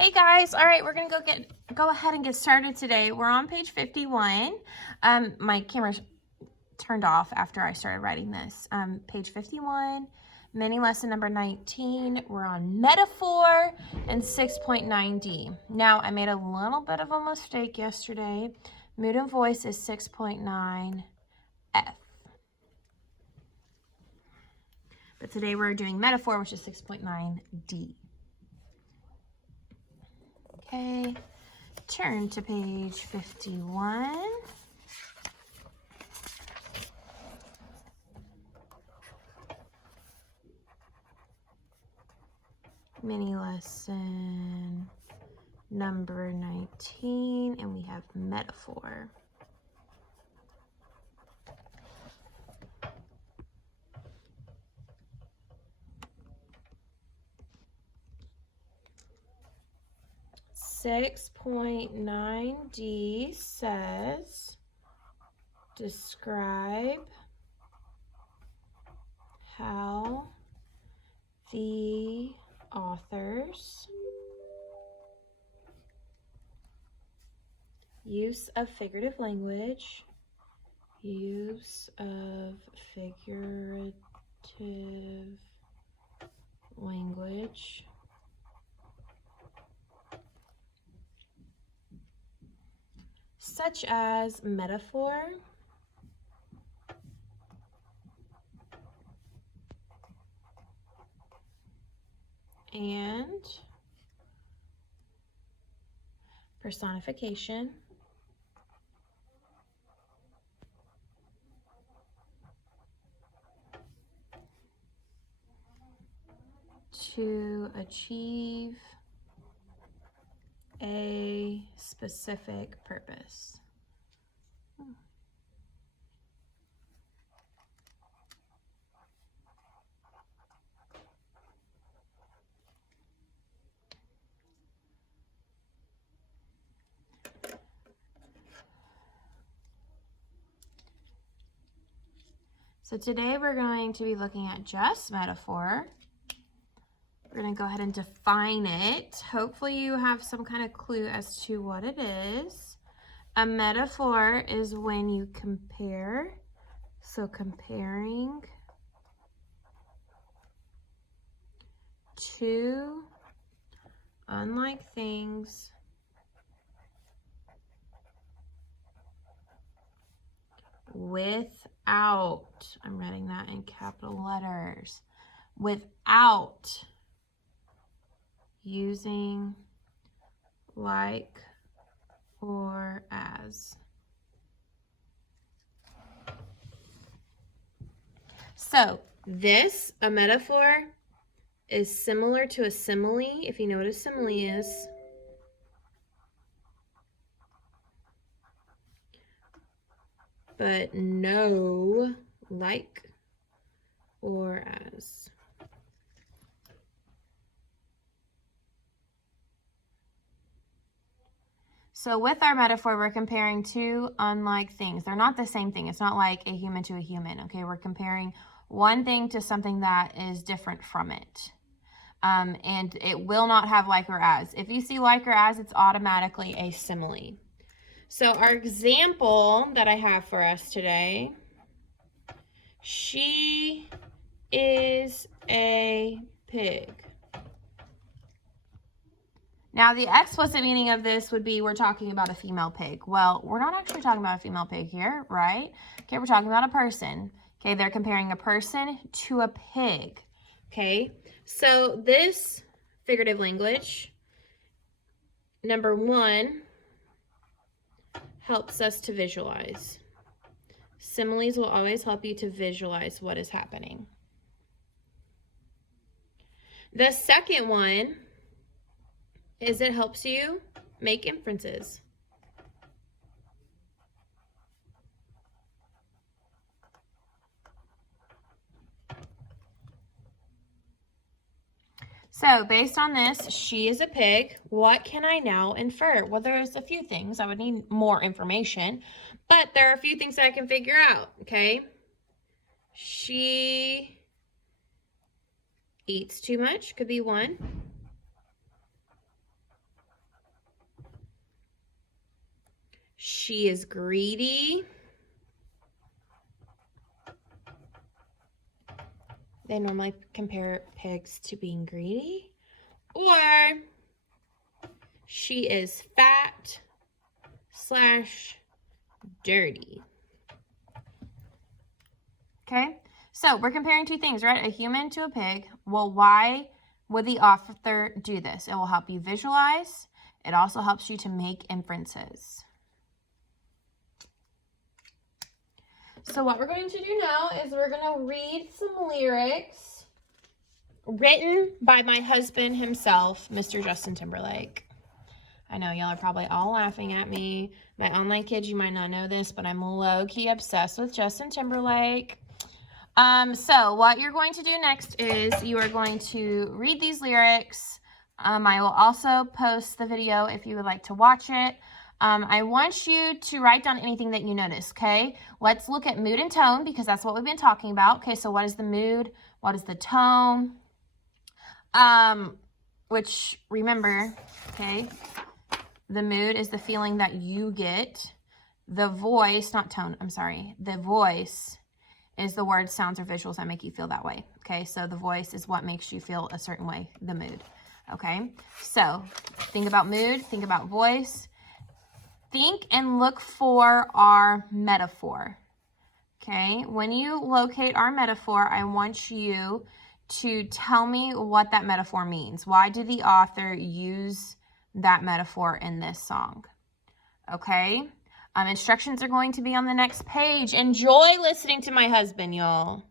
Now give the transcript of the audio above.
Hey guys, all right, we're gonna go ahead and get started today. We're on page 51. My camera's turned off after I started writing this. Page 51, mini lesson number 19. We're on metaphor and 6.9D. Now, I made a little bit of a mistake yesterday. Mood and voice is 6.9F. But today we're doing metaphor, which is 6.9D. Okay, turn to page 51. Mini lesson number 19, and we have metaphor. (6.9D) says, describe how the author's use of figurative language, such as metaphor, and personification, to achieve a specific purpose. So today we're going to be looking at just metaphor. We're going to go ahead and define it. Hopefully you have some kind of clue as to what it is. A metaphor is when you compare, so comparing two unlike things without, I'm writing that in capital letters, without using like or as. So a metaphor is similar to a simile, if you know what a simile is. But no like or as. So with our metaphor, we're comparing two unlike things. They're not the same thing. It's not like a human to a human, okay? We're comparing one thing to something that is different from it. And it will not have like or as. If you see like or as, it's automatically a simile. So our example that I have for us today, she is a pig. Now, the explicit meaning of this would be we're talking about a female pig. Well, we're not actually talking about a female pig here, right? Okay, we're talking about a person. Okay, they're comparing a person to a pig. Okay, so this figurative language, number one, helps us to visualize. Similes will always help you to visualize what is happening. The second one is it helps you make inferences. So based on this, she is a pig. What can I now infer? Well, there's a few things. I would need more information, but there are a few things that I can figure out, okay? She eats too much, could be one. She is greedy. They normally compare pigs to being greedy. Or she is fat / dirty. Okay, so we're comparing two things, right? A human to a pig. Well, why would the author do this? It will help you visualize. It also helps you to make inferences. So what we're going to do now is we're going to read some lyrics written by my husband himself, Mr. Justin Timberlake. I know y'all are probably all laughing at me. My online kids, you might not know this, but I'm low-key obsessed with Justin Timberlake. So what you're going to do next is you are going to read these lyrics. I will also post the video if you would like to watch it. I want you to write down anything that you notice, okay? Let's look at mood and tone because that's what we've been talking about. Okay, so what is the mood? What is the tone? Which, remember, okay, the mood is the feeling that you get. The voice, not tone, I'm sorry. The voice is the words, sounds, or visuals that make you feel that way. Okay, so the voice is what makes you feel a certain way, the mood. Okay, so think about mood, think about voice. Think and look for our metaphor. Okay, when you locate our metaphor, I want you to tell me what that metaphor means. Why did the author use that metaphor in this song? Okay, instructions are going to be on the next page. Enjoy listening to my husband, y'all.